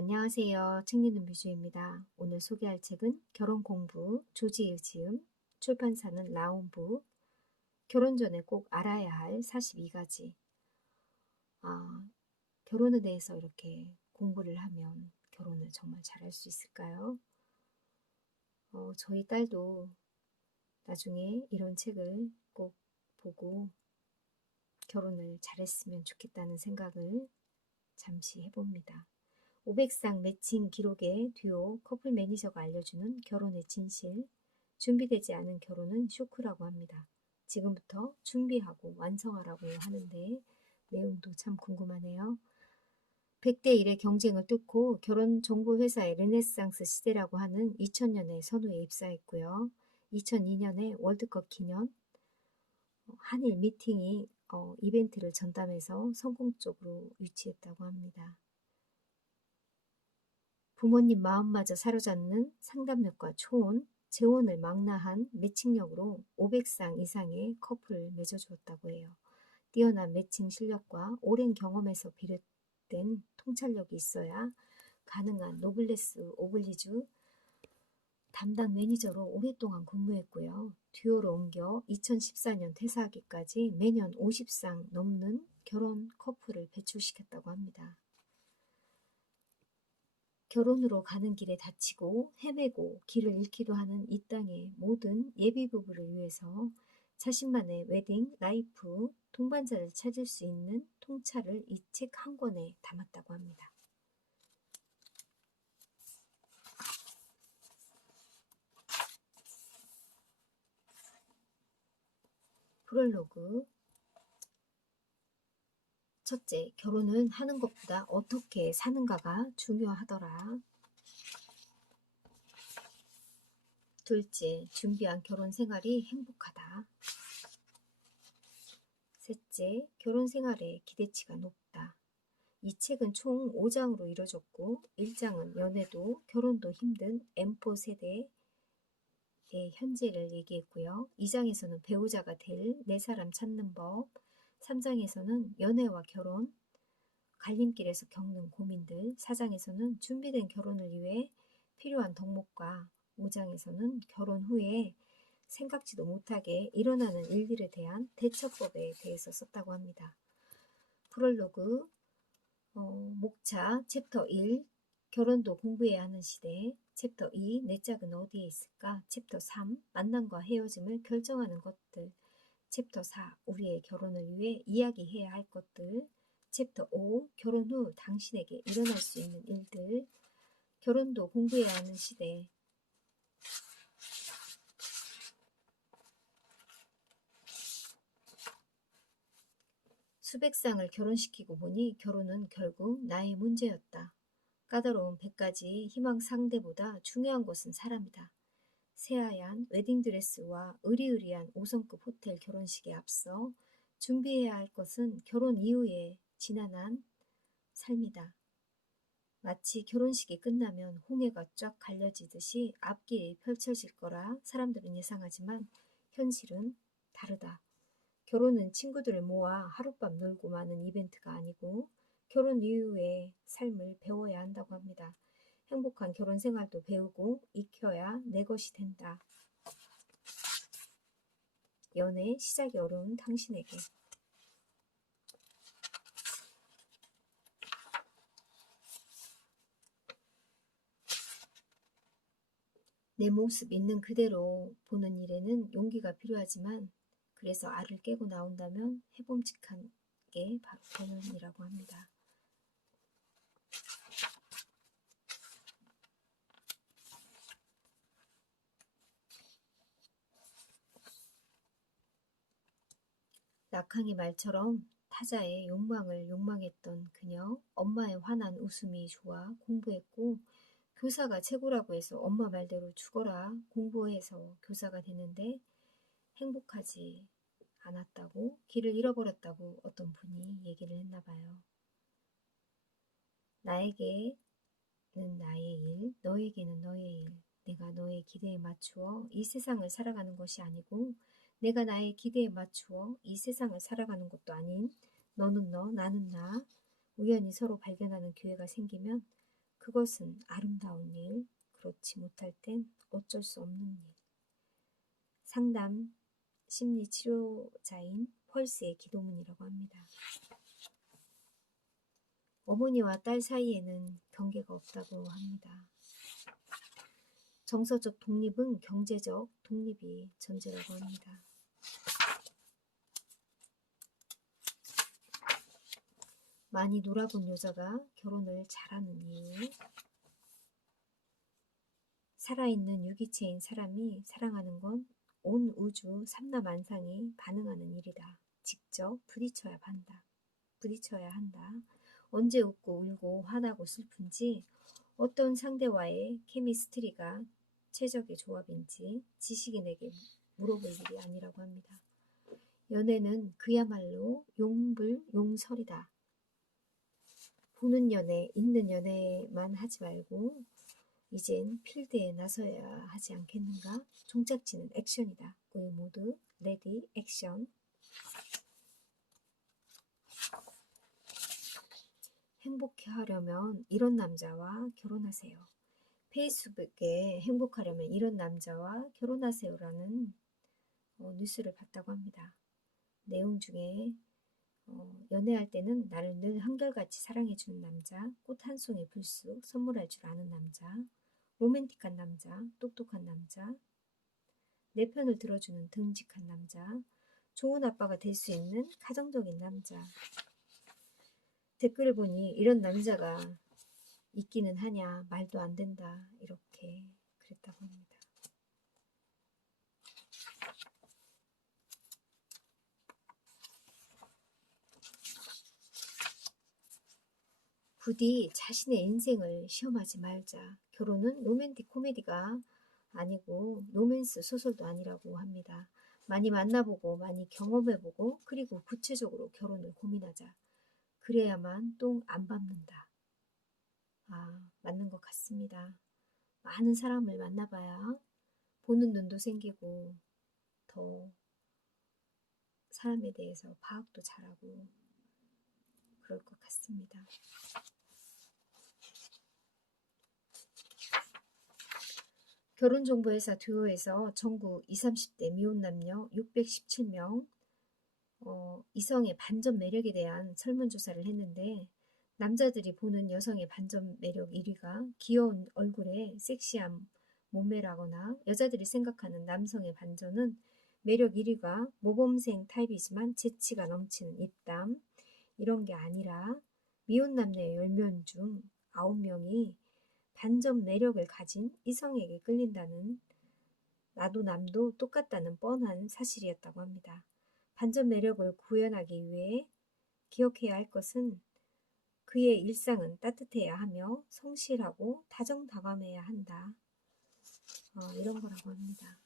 안녕하세요. 책 읽는 뮤즈입니다. 오늘 소개할 책은 결혼 공부, 조지의 지음, 출판사는 라온북, 결혼 전에 꼭 알아야 할 42가지. 아, 결혼에 대해서 이렇게 공부를 하면 결혼을 정말 잘할 수 있을까요? 저희 딸도 나중에 이런 책을 꼭 보고 결혼을 잘했으면 좋겠다는 생각을 잠시 해봅니다. 500상 매칭 기록의 듀오 커플 매니저가 알려주는 결혼의 진실. 준비되지 않은 결혼은 쇼크라고 합니다. 지금부터 준비하고 완성하라고 하는데 내용도 참 궁금하네요. 100대 1의 경쟁을 뚫고 결혼정보회사의 르네상스 시대라고 하는 2000년에 선우에 입사했고요. 2002년에 월드컵 기념 한일 미팅이 이벤트를 전담해서 성공적으로 유치했다고 합니다. 부모님 마음마저 사로잡는 상담력과 초혼, 재혼을 망라한 매칭력으로 500상 이상의 커플을 맺어주었다고 해요. 뛰어난 매칭 실력과 오랜 경험에서 비롯된 통찰력이 있어야 가능한 노블레스 오블리주 담당 매니저로 오랫동안 근무했고요. 듀오로 옮겨 2014년 퇴사하기까지 매년 50상 넘는 결혼 커플을 배출시켰다고 합니다. 결혼으로 가는 길에 다치고 헤매고 길을 잃기도 하는 이 땅의 모든 예비부부를 위해서 자신만의 웨딩 라이프 동반자를 찾을 수 있는 통찰을 이 책 한 권에 담았다고 합니다. 프롤로그. 첫째, 결혼은 하는 것보다 어떻게 사는가가 중요하더라. 둘째, 준비한 결혼 생활이 행복하다. 셋째, 결혼 생활의 기대치가 높다. 이 책은 총 5장으로 이루어졌고 1장은 연애도 결혼도 힘든 M4 세대의 현재를 얘기했고요. 2장에서는 배우자가 될 네 사람 찾는 법, 3장에서는 연애와 결혼, 갈림길에서 겪는 고민들, 4장에서는 준비된 결혼을 위해 필요한 덕목과 5장에서는 결혼 후에 생각지도 못하게 일어나는 일들에 대한 대처법에 대해서 썼다고 합니다. 프롤로그. 목차 챕터 1 결혼도 공부해야 하는 시대, 챕터 2 내 짝은 어디에 있을까, 챕터 3 만남과 헤어짐을 결정하는 것들, 챕터 4 우리의 결혼을 위해 이야기해야 할 것들, 챕터 5 결혼 후 당신에게 일어날 수 있는 일들, 결혼도 공부해야 하는 시대. 수백 쌍을 결혼시키고 보니 결혼은 결국 나의 문제였다. 까다로운 100가지 희망 상대보다 중요한 것은 사람이다. 새하얀 웨딩드레스와 으리으리한 5성급 호텔 결혼식에 앞서 준비해야 할 것은 결혼 이후의 지난한 삶이다. 마치 결혼식이 끝나면 홍해가 쫙 갈려지듯이 앞길이 펼쳐질 거라 사람들은 예상하지만 현실은 다르다. 결혼은 친구들을 모아 하룻밤 놀고 마는 이벤트가 아니고 결혼 이후의 삶을 배워야 한다고 합니다. 행복한 결혼 생활도 배우고 익혀야 내 것이 된다. 연애 시작이 어려운 당신에게. 내 모습 있는 그대로 보는 일에는 용기가 필요하지만 그래서 알을 깨고 나온다면 해봄직한 게 바로 결혼이라고 합니다. 낙항의 말처럼 타자의 욕망을 욕망했던 그녀, 엄마의 환한 웃음이 좋아 공부했고 교사가 최고라고 해서 엄마 말대로 죽어라 공부해서 교사가 됐는데 행복하지 않았다고, 길을 잃어버렸다고 어떤 분이 얘기를 했나 봐요. 나에게는 나의 일, 너에게는 너의 일. 내가 너의 기대에 맞추어 이 세상을 살아가는 것이 아니고 내가 나의 기대에 맞추어 이 세상을 살아가는 것도 아닌 너는 너, 나는 나. 우연히 서로 발견하는 기회가 생기면 그것은 아름다운 일, 그렇지 못할 땐 어쩔 수 없는 일. 상담 심리 치료자인 펄스의 기도문이라고 합니다. 어머니와 딸 사이에는 경계가 없다고 합니다. 정서적 독립은 경제적 독립이 전제라고 합니다. 많이 놀아본 여자가 결혼을 잘하는 이유. 살아있는 유기체인 사람이 사랑하는 건 온 우주 삼라만상이 반응하는 일이다. 직접 부딪혀야 한다. 언제 웃고 울고 화나고 슬픈지, 어떤 상대와의 케미스트리가 최적의 조합인지 지식인에게 물어볼 일이 아니라고 합니다. 연애는 그야말로 용불용설이다. 보는 연애, 있는 연애만 하지 말고 이젠 필드에 나서야 하지 않겠는가? 종착지는 액션이다. 우리 모두 레디 액션. 행복해 하려면 이런 남자와 결혼하세요. 페이스북에 행복하려면 이런 남자와 결혼하세요라는 뉴스를 봤다고 합니다. 내용 중에 연애할 때는 나를 늘 한결같이 사랑해주는 남자, 꽃 한 송이 불쑥 선물할 줄 아는 남자, 로맨틱한 남자, 똑똑한 남자, 내 편을 들어주는 듬직한 남자, 좋은 아빠가 될 수 있는 가정적인 남자. 댓글을 보니 이런 남자가 있기는 하냐, 말도 안 된다, 이렇게 그랬다고 합니다. 부디 자신의 인생을 시험하지 말자. 결혼은 로맨틱 코미디가 아니고 로맨스 소설도 아니라고 합니다. 많이 만나보고 많이 경험해보고 그리고 구체적으로 결혼을 고민하자. 그래야만 똥 안 밟는다. 맞는 것 같습니다. 많은 사람을 만나봐야 보는 눈도 생기고 더 사람에 대해서 파악도 잘하고 그럴 것 같습니다. 결혼정보회사 듀오에서 전국 20, 30대 미혼 남녀 617명 이성의 반전 매력에 대한 설문조사를 했는데, 남자들이 보는 여성의 반전 매력 1위가 귀여운 얼굴에 섹시한 몸매라거나, 여자들이 생각하는 남성의 반전은 매력 1위가 모범생 타입이지만 재치가 넘치는 입담, 이런 게 아니라 미혼 남녀 10명 중 9명이 반전 매력을 가진 이성에게 끌린다는, 나도 남도 똑같다는 뻔한 사실이었다고 합니다. 반전 매력을 구현하기 위해 기억해야 할 것은 그의 일상은 따뜻해야 하며 성실하고 다정다감해야 한다. 이런 거라고 합니다.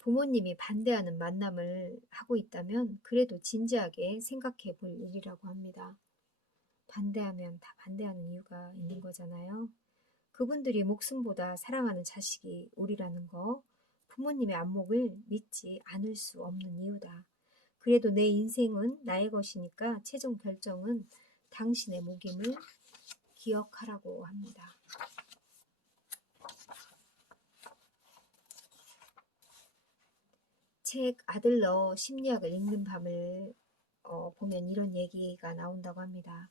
부모님이 반대하는 만남을 하고 있다면 그래도 진지하게 생각해 볼 일이라고 합니다. 반대하면 다 반대하는 이유가 있는 거잖아요. 그분들이 목숨보다 사랑하는 자식이 우리라는 거, 부모님의 안목을 믿지 않을 수 없는 이유다. 그래도 내 인생은 나의 것이니까 최종 결정은 당신의 몫임을 기억하라고 합니다. 책 아들러 심리학을 읽는 밤을 보면 이런 얘기가 나온다고 합니다.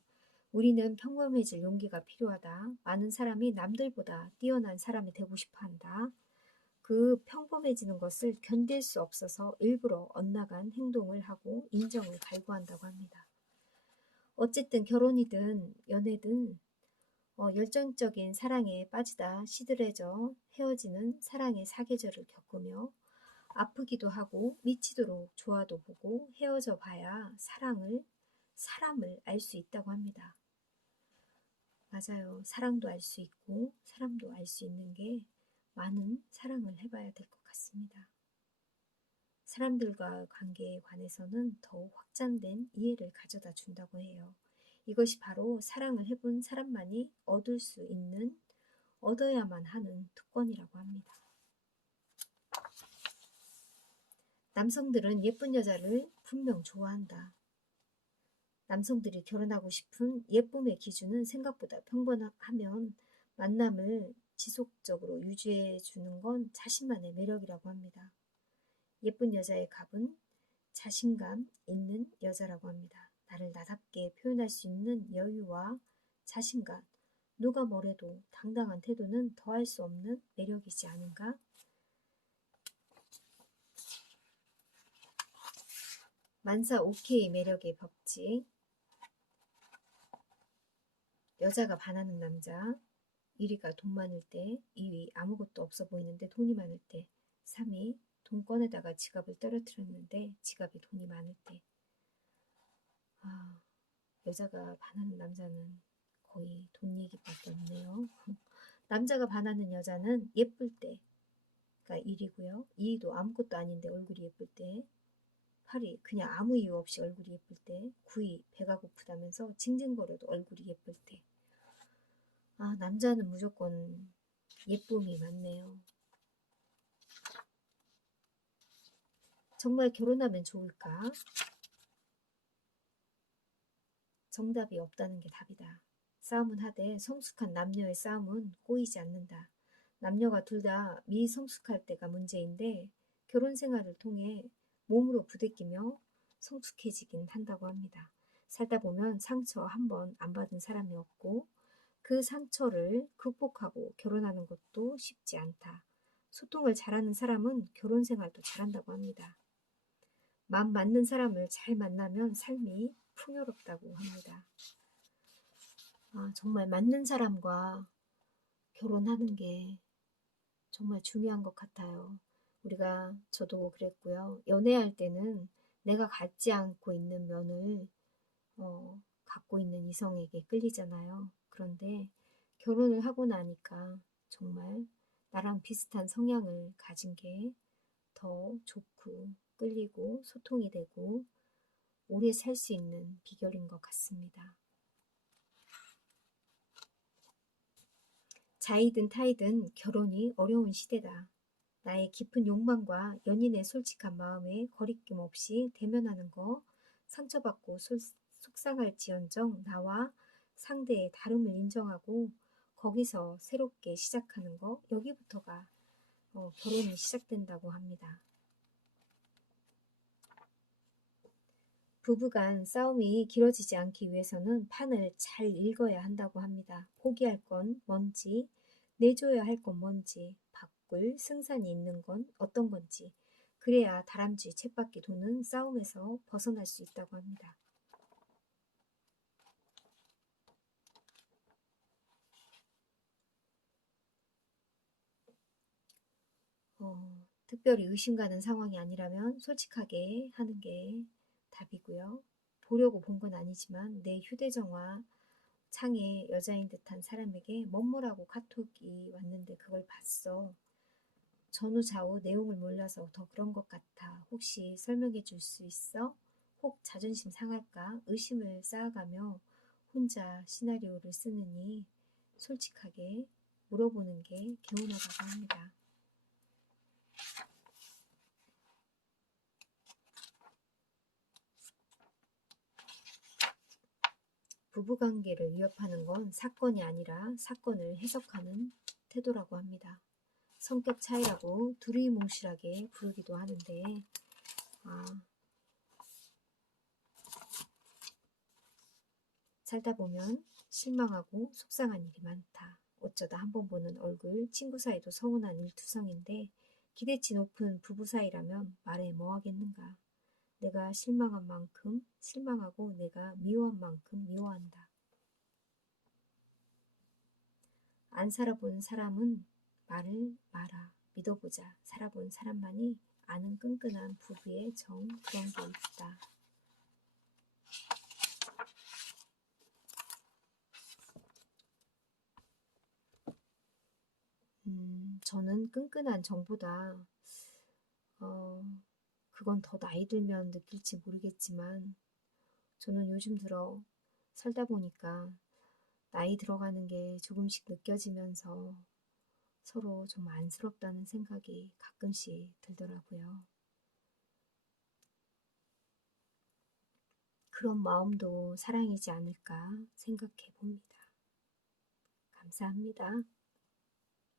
우리는 평범해질 용기가 필요하다. 많은 사람이 남들보다 뛰어난 사람이 되고 싶어 한다. 그 평범해지는 것을 견딜 수 없어서 일부러 엇나간 행동을 하고 인정을 갈구한다고 합니다. 어쨌든 결혼이든 연애든 열정적인 사랑에 빠지다 시들해져 헤어지는 사랑의 사계절을 겪으며 아프기도 하고 미치도록 좋아도 보고 헤어져 봐야 사람을 알 수 있다고 합니다. 맞아요. 사랑도 알 수 있고 사람도 알 수 있는 게 많은 사랑을 해봐야 될 것 같습니다. 사람들과 관계에 관해서는 더욱 확장된 이해를 가져다 준다고 해요. 이것이 바로 사랑을 해본 사람만이 얻을 수 있는, 얻어야만 하는 특권이라고 합니다. 남성들은 예쁜 여자를 분명 좋아한다. 남성들이 결혼하고 싶은 예쁨의 기준은 생각보다 평범하면 만남을 지속적으로 유지해 주는 건 자신만의 매력이라고 합니다. 예쁜 여자의 값은 자신감 있는 여자라고 합니다. 나를 나답게 표현할 수 있는 여유와 자신감, 누가 뭐래도 당당한 태도는 더할 수 없는 매력이지 않은가? 만사 오케이 매력의 법칙. 여자가 반하는 남자. 1위가 돈 많을 때, 2위 아무것도 없어 보이는데 돈이 많을 때, 3위 돈 꺼내다가 지갑을 떨어뜨렸는데 지갑에 돈이 많을 때. 아, 여자가 반하는 남자는 거의 돈 얘기밖에 없네요. 남자가 반하는 여자는 예쁠 때가 1위고요. 2위도 아무것도 아닌데 얼굴이 예쁠 때, 8위 그냥 아무 이유 없이 얼굴이 예쁠 때, 9위 배가 고프다면서 징징거려도 얼굴이 예쁠 때. 아, 남자는 무조건 예쁨이 많네요. 정말 결혼하면 좋을까? 정답이 없다는 게 답이다. 싸움은 하되 성숙한 남녀의 싸움은 꼬이지 않는다. 남녀가 둘 다 미성숙할 때가 문제인데 결혼 생활을 통해 몸으로 부대끼며 성숙해지긴 한다고 합니다. 살다 보면 상처 한 번 안 받은 사람이 없고 그 상처를 극복하고 결혼하는 것도 쉽지 않다. 소통을 잘하는 사람은 결혼 생활도 잘한다고 합니다. 마음 맞는 사람을 잘 만나면 삶이 풍요롭다고 합니다. 아, 정말 맞는 사람과 결혼하는 게 정말 중요한 것 같아요. 저도 그랬고요. 연애할 때는 내가 갖지 않고 있는 면을 갖고 있는 이성에게 끌리잖아요. 그런데 결혼을 하고 나니까 정말 나랑 비슷한 성향을 가진 게 더 좋고 끌리고 소통이 되고 오래 살 수 있는 비결인 것 같습니다. 자이든 타이든 결혼이 어려운 시대다. 나의 깊은 욕망과 연인의 솔직한 마음에 거리낌 없이 대면하는 거, 상처받고 속상할지언정 나와 상대의 다름을 인정하고 거기서 새롭게 시작하는 거, 여기부터가 결혼이 시작된다고 합니다. 부부간 싸움이 길어지지 않기 위해서는 판을 잘 읽어야 한다고 합니다. 포기할 건 뭔지, 내줘야 할 건 뭔지, 바꿀 승산이 있는 건 어떤 건지, 그래야 다람쥐 쳇바퀴 도는 싸움에서 벗어날 수 있다고 합니다. 특별히 의심 가는 상황이 아니라면 솔직하게 하는 게 답이고요. 보려고 본 건 아니지만 내 휴대전화 창에 여자인 듯한 사람에게 뭐뭐라고 카톡이 왔는데 그걸 봤어. 전후 좌우 내용을 몰라서 더 그런 것 같아. 혹시 설명해 줄 수 있어? 혹 자존심 상할까? 의심을 쌓아가며 혼자 시나리오를 쓰느니 솔직하게 물어보는 게 개운하다고 합니다. 부부관계를 위협하는 건 사건이 아니라 사건을 해석하는 태도라고 합니다. 성격 차이라고 두리뭉실하게 부르기도 하는데 살다 보면 실망하고 속상한 일이 많다. 어쩌다 한 번 보는 얼굴, 친구 사이도 서운한 일투성인데 기대치 높은 부부 사이라면 말해 뭐 하겠는가. 내가 실망한 만큼 실망하고 내가 미워한 만큼 미워한다. 안 살아본 사람은 말을 마라. 믿어보자. 살아본 사람만이 아는 끈끈한 부부의 정, 그런 게 있다. 저는 끈끈한 정보다 그건 더 나이 들면 느낄지 모르겠지만 저는 요즘 들어 살다 보니까 나이 들어가는 게 조금씩 느껴지면서 서로 좀 안쓰럽다는 생각이 가끔씩 들더라고요. 그런 마음도 사랑이지 않을까 생각해 봅니다. 감사합니다.